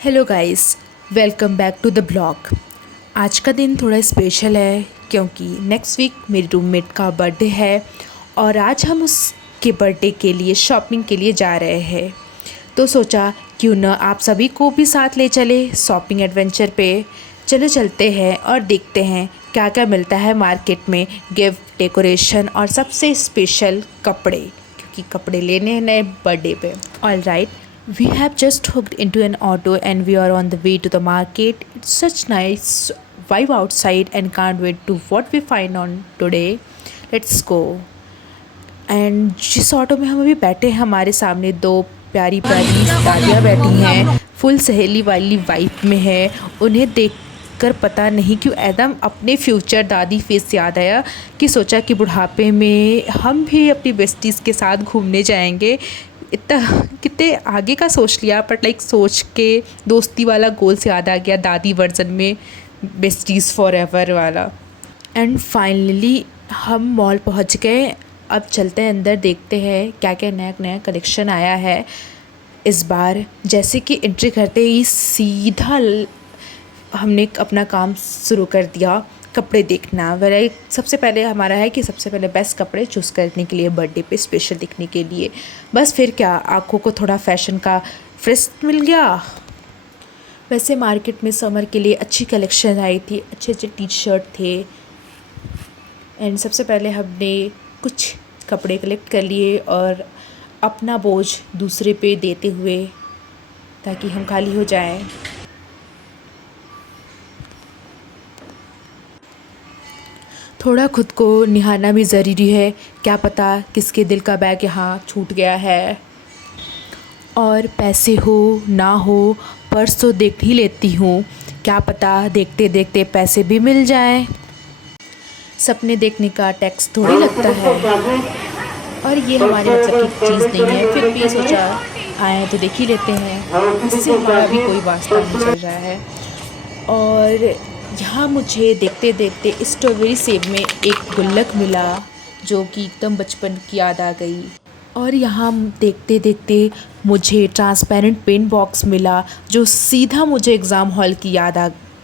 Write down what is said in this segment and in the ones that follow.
Hello guys, welcome back to the blog. आज का दिन थोड़ा स्पेशल है क्योंकि नेक्स्ट वीक मेरी रूममेट का बर्थडे है और आज हम उसके बर्थडे के लिए शॉपिंग के लिए जा रहे हैं। तो सोचा क्यों ना आप सभी को भी साथ ले चले शॉपिंग एडवेंचर पे। चलो चलते हैं और देखते हैं क्या क्या मिलता है मार्केट में, गिफ्ट, डेकोरेशन और सबसे स्पेशल कपड़े, क्योंकि कपड़े लेने हैं नए बर्थडे पे। All right, we have just hooked into an auto and we are on the way to the market. It's such nice vibe outside and can't wait to what we find on today. Let's go. And जिस auto में हम अभी बैठे हैं हमारे सामने दो प्यारी प्यारी दादियाँ बैठी हैं, फुल सहेली वाली वाइब में है। उन्हें देखकर पता नहीं क्यों एकदम अपने फ्यूचर दादी फेस याद आया कि सोचा कि बुढ़ापे में हम भी अपनी बेस्टीज़ के साथ घूमने जाएंगे। इतना कितने आगे का सोच लिया, बट लाइक सोच के दोस्ती वाला गोल से याद आ गया दादी वर्जन में, बेस्टीज़ फॉर एवर वाला। एंड फाइनली हम मॉल पहुंच गए। अब चलते हैं अंदर, देखते हैं क्या क्या नया नया कलेक्शन आया है इस बार। जैसे कि एंट्री करते ही सीधा हमने अपना काम शुरू कर दिया, कपड़े देखना। वैसे सबसे पहले हमारा है कि सबसे पहले बेस्ट कपड़े चूज़ करने के लिए, बर्थडे पे स्पेशल दिखने के लिए। बस फिर क्या, आँखों को थोड़ा फैशन का फ्रेश मिल गया। वैसे मार्केट में समर के लिए अच्छी कलेक्शन आई थी, अच्छे अच्छे टी शर्ट थे। एंड सबसे पहले हमने कुछ कपड़े कलेक्ट कर लिए और अपना बोझ दूसरे पे देते हुए, ताकि हम खाली हो जाएं। थोड़ा खुद को निहारना भी ज़रूरी है, क्या पता किसके दिल का बैग यहाँ छूट गया है। और पैसे हो ना हो, पर्स तो देख ही लेती हूँ, क्या पता देखते देखते पैसे भी मिल जाएं। सपने देखने का टैक्स थोड़ी लगता है, और ये हमारे मतलब की चीज़ नहीं है, फिर भी सोचा आए तो देख ही लेते हैं, इससे हमारा भी कोई वास्ता नहीं चल रहा है। और यहाँ मुझे देखते देखते स्ट्रॉबेरी सेब में एक गुल्लक मिला, जो कि एकदम बचपन की याद आ गई। और यहाँ देखते देखते मुझे ट्रांसपेरेंट पेन बॉक्स मिला, जो सीधा मुझे एग्ज़ाम हॉल की याद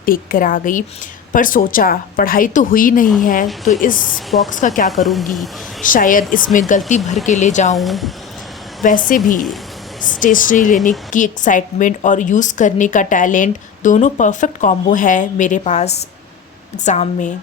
देख कर आ गई। पर सोचा पढ़ाई तो हुई नहीं है, तो इस बॉक्स का क्या करूँगी, शायद इसमें गलती भर के ले जाऊँ। वैसे भी स्टेशनरी लेने की एक्साइटमेंट और यूज़ करने का टैलेंट, दोनों परफेक्ट कॉम्बो है मेरे पास एग्ज़ाम में।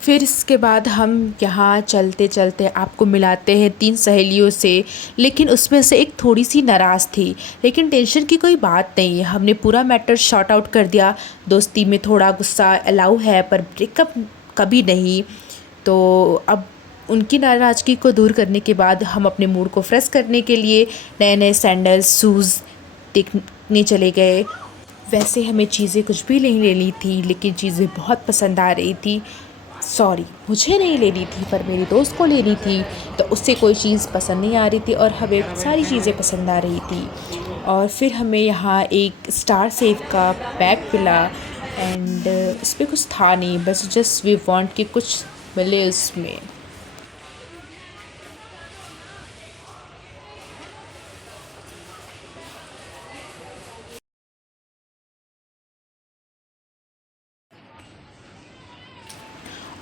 फिर इसके बाद हम यहाँ चलते चलते आपको मिलाते हैं 3 सहेलियों से, लेकिन उसमें से एक थोड़ी सी नाराज़ थी। लेकिन टेंशन की कोई बात नहीं है, हमने पूरा मैटर शॉर्ट आउट कर दिया। दोस्ती में थोड़ा गुस्सा अलाउ है, पर ब्रेकअप कभी नहीं। तो अब उनकी नाराज़गी को दूर करने के बाद हम अपने मूड को फ्रेश करने के लिए नए नए सैंडल्स, शूज़ देखने चले गए। वैसे हमें चीज़ें कुछ भी नहीं लेनी थी, लेकिन चीज़ें बहुत पसंद आ रही थी। सॉरी, मुझे नहीं लेनी थी, पर मेरी दोस्त को लेनी थी, तो उससे कोई चीज़ पसंद नहीं आ रही थी और हमें सारी चीज़ें पसंद आ रही थी। और फिर हमें यहाँ एक स्टार सेव का बैग मिला। एंड इस पर कुछ था नहीं, बस जस्ट वी वांट कि कुछ मिले उसमें।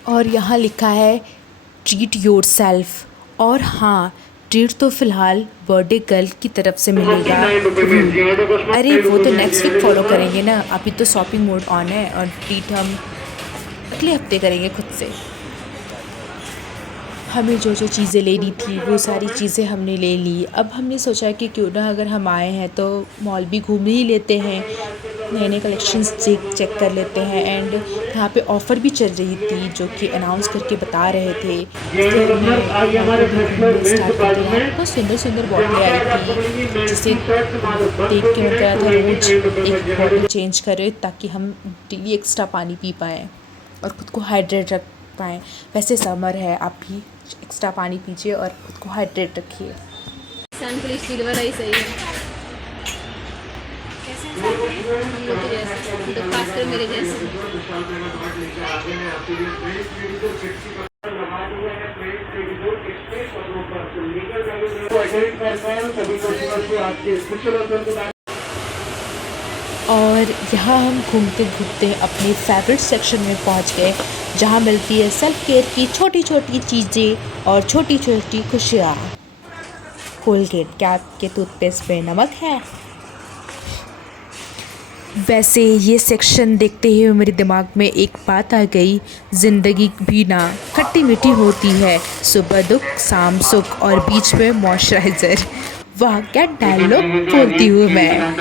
और यहाँ लिखा है ट्रीट योर सेल्फ। और हाँ, ट्रीट तो फ़िलहाल बर्थडे गर्ल की तरफ से मिलेगा। अरे वो तो नेक्स्ट वीक फॉलो करेंगे ना, अभी तो शॉपिंग मोड ऑन है, और ट्रीट हम अगले हफ्ते करेंगे खुद से। हमें जो जो चीज़ें लेनी थी वो सारी चीज़ें हमने ले ली। अब हमने सोचा कि क्यों ना अगर हम आए हैं तो मॉल भी घूम ही लेते हैं, नए नए कलेक्शंस चेक कर लेते हैं। एंड यहाँ पे ऑफ़र भी चल रही थी, जो कि अनाउंस करके बता रहे थे। इसलिए हमने स्टार्ट कर दिया। बहुत सुंदर सुंदर बॉटलें आई थी, जिसे देख के मन करा था रोज़ एक बॉटल चेंज करें, ताकि हम डेली एक्स्ट्रा पानी पी पाएँ और ख़ुद को हाइड्रेट रख पाएँ। वैसे समर है, आप भी एक्स्ट्रा पानी पीजिए और खुद को हाइड्रेट रखिए। सनप्लीज सिल्वर ही सही है। हम लोग के जैसे, तो खासकर मेरे जैसे। और यहाँ हम घूमते घूमते अपने फेवरेट सेक्शन में पहुँच गए, जहाँ मिलती है सेल्फ केयर की छोटी छोटी चीज़ें और छोटी छोटी खुशियाँ। कोलगेट, क्या आपके टूथपेस्ट पे नमक है? वैसे ये सेक्शन देखते ही मेरे दिमाग में एक बात आ गई, ज़िंदगी भी ना खट्टी मीठी होती है, सुबह दुख शाम सुख और बीच में मॉइस्चराइज़र। वाह क्या डायलॉग बोलती हूँ मैं।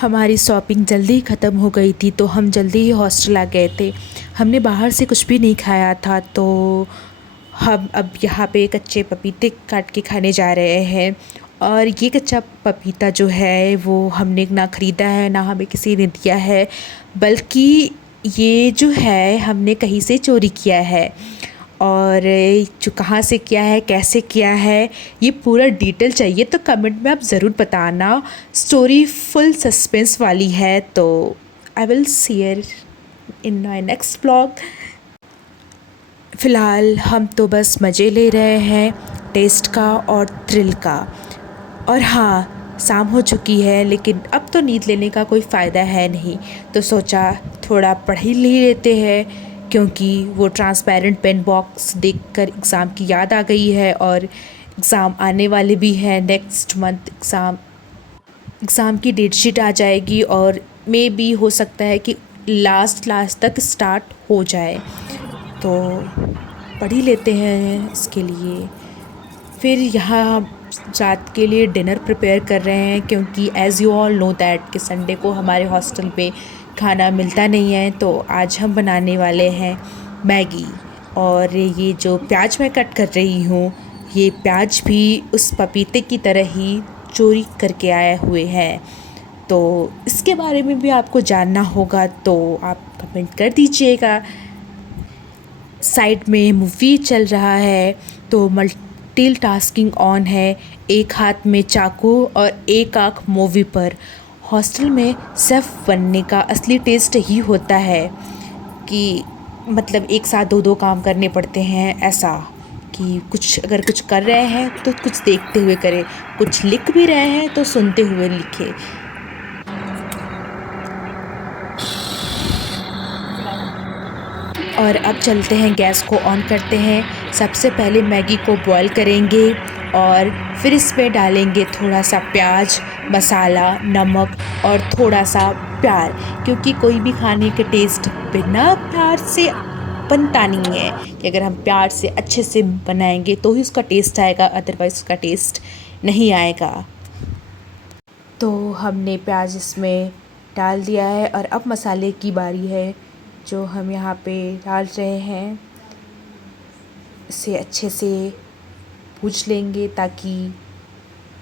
हमारी शॉपिंग जल्दी ही ख़त्म हो गई थी, तो हम जल्दी ही हॉस्टल आ गए थे। हमने बाहर से कुछ भी नहीं खाया था, तो हम अब यहाँ पे कच्चे पपीते काट के खाने जा रहे हैं। और ये कच्चा पपीता जो है वो हमने ना ख़रीदा है, ना हमें किसी ने दिया है, बल्कि ये जो है हमने कहीं से चोरी किया है। और जो कहाँ से किया है, कैसे किया है, ये पूरा डिटेल चाहिए तो कमेंट में आप ज़रूर बताना। स्टोरी फुल सस्पेंस वाली है, तो I will share in my next blog. फ़िलहाल हम तो बस मज़े ले रहे हैं टेस्ट का और थ्रिल का। और हाँ, शाम हो चुकी है, लेकिन अब तो नींद लेने का कोई फ़ायदा है नहीं, तो सोचा थोड़ा पढ़ ही लेते हैं, क्योंकि वो ट्रांसपेरेंट पेन बॉक्स देखकर एग्ज़ाम की याद आ गई है। और एग्ज़ाम आने वाले भी हैं, नेक्स्ट मंथ एग्ज़ाम की डेट शीट आ जाएगी, और मे बी हो सकता है कि लास्ट तक स्टार्ट हो जाए, तो पढ़ ही लेते हैं इसके लिए। फिर यहाँ रात के लिए डिनर प्रिपेयर कर रहे हैं, क्योंकि as you all know that कि संडे को हमारे हॉस्टल पे खाना मिलता नहीं है, तो आज हम बनाने वाले हैं मैगी। और ये जो प्याज मैं कट कर रही हूँ, ये प्याज भी उस पपीते की तरह ही चोरी करके आए हुए हैं, तो इसके बारे में भी आपको जानना होगा तो आप कमेंट कर दीजिएगा। साइड में मूवी चल रहा है, तो मल्टीटास्किंग ऑन है, एक हाथ में चाकू और एक आँख मूवी पर। हॉस्टल में शेफ़ बनने का असली टेस्ट ही होता है कि मतलब एक साथ दो काम करने पड़ते हैं, ऐसा कि अगर कुछ कर रहे हैं तो कुछ देखते हुए करें, कुछ लिख भी रहे हैं तो सुनते हुए लिखें। और अब चलते हैं, गैस को ऑन करते हैं। सबसे पहले मैगी को बॉईल करेंगे और फिर इसमें डालेंगे थोड़ा सा प्याज, मसाला, नमक और थोड़ा सा प्यार, क्योंकि कोई भी खाने के टेस्ट बिना प्यार से बनता नहीं है, कि अगर हम प्यार से अच्छे से बनाएंगे तो ही उसका टेस्ट आएगा, अदरवाइज़ उसका टेस्ट नहीं आएगा। तो हमने प्याज इसमें डाल दिया है, और अब मसाले की बारी है, जो हम यहाँ पे डाल रहे हैं। इसे अच्छे से भून लेंगे ताकि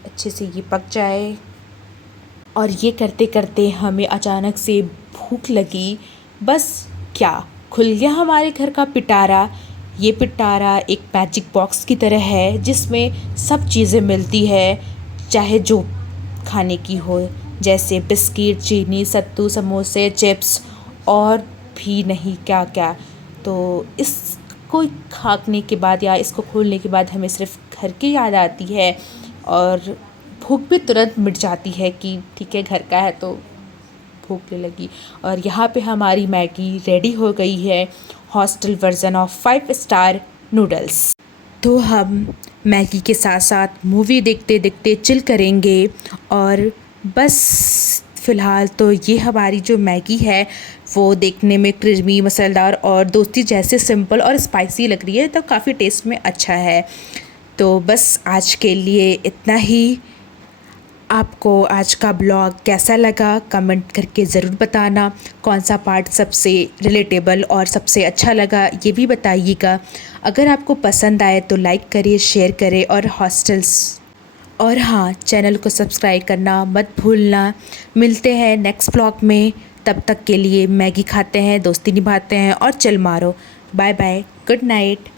अच्छे से ये पक जाए। और ये करते करते हमें अचानक से भूख लगी, बस क्या खुल गया हमारे घर का पिटारा। ये पिटारा एक मैजिक बॉक्स की तरह है, जिसमें सब चीज़ें मिलती है, चाहे जो खाने की हो, जैसे बिस्किट, चीनी, सत्तू, समोसे, चिप्स और भी नहीं क्या क्या। तो इसको खाने के बाद या इसको खोलने के बाद हमें सिर्फ घर की याद आती है, और भूख भी तुरंत मिट जाती है कि ठीक है घर का है तो भूख नहीं लगी। और यहाँ पे हमारी मैगी रेडी हो गई है, hostel version of 5 star noodles. तो हम मैगी के साथ साथ मूवी देखते देखते चिल करेंगे। और बस फ़िलहाल तो ये हमारी जो मैगी है वो देखने में क्रीमी, मसालेदार और दोस्ती जैसे सिंपल और स्पाइसी लग रही है, तो काफ़ी टेस्ट में अच्छा है। तो बस आज के लिए इतना ही। आपको आज का ब्लॉग कैसा लगा कमेंट करके ज़रूर बताना। कौन सा पार्ट सबसे रिलेटेबल और सबसे अच्छा लगा ये भी बताइएगा। अगर आपको पसंद आए तो लाइक करिए, शेयर करें और हाँ, चैनल को सब्सक्राइब करना मत भूलना। मिलते हैं नेक्स्ट ब्लॉग में, तब तक के लिए मैगी खाते हैं, दोस्ती निभाते हैं और चिल मारो। Bye bye, good night.